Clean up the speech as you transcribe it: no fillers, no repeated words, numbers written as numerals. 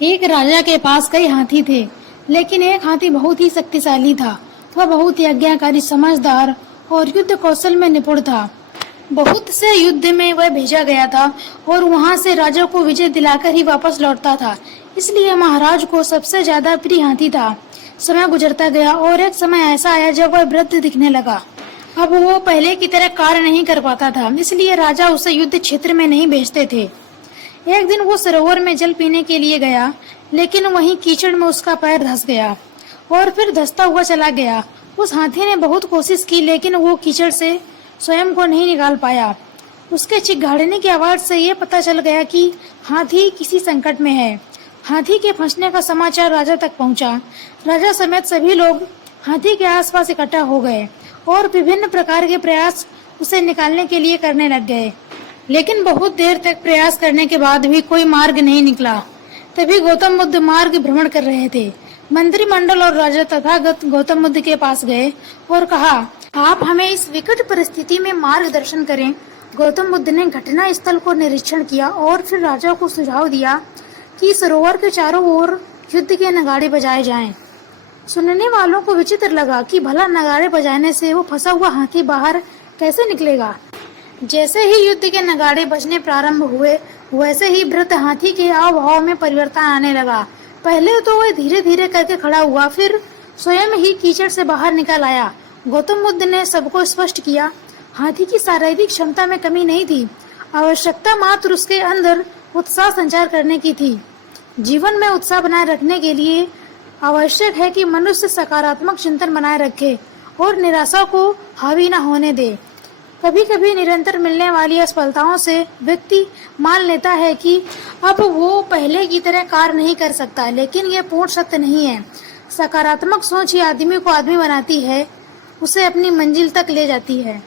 एक राजा के पास कई हाथी थे, लेकिन एक हाथी बहुत ही शक्तिशाली था। वह बहुत ही आज्ञाकारी, समझदार और युद्ध कौशल में निपुण था। बहुत से युद्ध में वह भेजा गया था और वहां से राजा को विजय दिलाकर ही वापस लौटता था। इसलिए महाराज को सबसे ज्यादा प्रिय हाथी था। समय गुजरता गया और एक समय ऐसा आया जब वह वृद्ध दिखने लगा। अब वो पहले की तरह कार्य नहीं कर पाता था, इसलिए राजा उसे युद्ध क्षेत्र में नहीं भेजते थे। एक दिन वो सरोवर में जल पीने के लिए गया, लेकिन वहीं कीचड़ में उसका पैर धंस गया और फिर धंसता हुआ चला गया। उस हाथी ने बहुत कोशिश की, लेकिन वो कीचड़ से स्वयं को नहीं निकाल पाया। उसके चिघाड़ने की आवाज से ये पता चल गया कि हाथी किसी संकट में है। हाथी के फंसने का समाचार राजा तक पहुंचा। राजा समेत सभी लोग हाथी के आसपास इकट्ठा हो गए और विभिन्न प्रकार के प्रयास उसे निकालने के लिए करने लग गए, लेकिन बहुत देर तक प्रयास करने के बाद भी कोई मार्ग नहीं निकला। तभी गौतम बुद्ध मार्ग भ्रमण कर रहे थे। मंत्रिमंडल और राजा तथागत गौतम बुद्ध के पास गए और कहा, आप हमें इस विकट परिस्थिति में मार्गदर्शन करें। गौतम बुद्ध ने घटना स्थल को निरीक्षण किया और फिर राजा को सुझाव दिया कि सरोवर के चारों ओर युद्ध के नगाड़े बजाए जाएं। सुनने वालों को विचित्र लगा कि भला नगाड़े बजाने से वो फंसा हुआ हाथी बाहर कैसे निकलेगा। जैसे ही युद्ध के नगाड़े बजने प्रारंभ हुए, वैसे ही वृद्ध हाथी के हाव भाव में परिवर्तन आने लगा। पहले तो वह धीरे धीरे करके खड़ा हुआ, फिर स्वयं ही कीचड़ से बाहर निकल आया। गौतम बुद्ध ने सबको स्पष्ट किया, हाथी की शारीरिक क्षमता में कमी नहीं थी, आवश्यकता मात्र उसके अंदर उत्साह संचार करने की थी। जीवन में उत्साह बनाए रखने के लिए आवश्यक है कि मनुष्य सकारात्मक चिंतन बनाए रखे और निराशा को हावी न होने दे। कभी कभी निरंतर मिलने वाली असफलताओं से व्यक्ति मान लेता है कि अब वो पहले की तरह कार्य नहीं कर सकता, लेकिन ये पूर्ण सत्य नहीं है। सकारात्मक सोच ही आदमी को आदमी बनाती है, उसे अपनी मंजिल तक ले जाती है।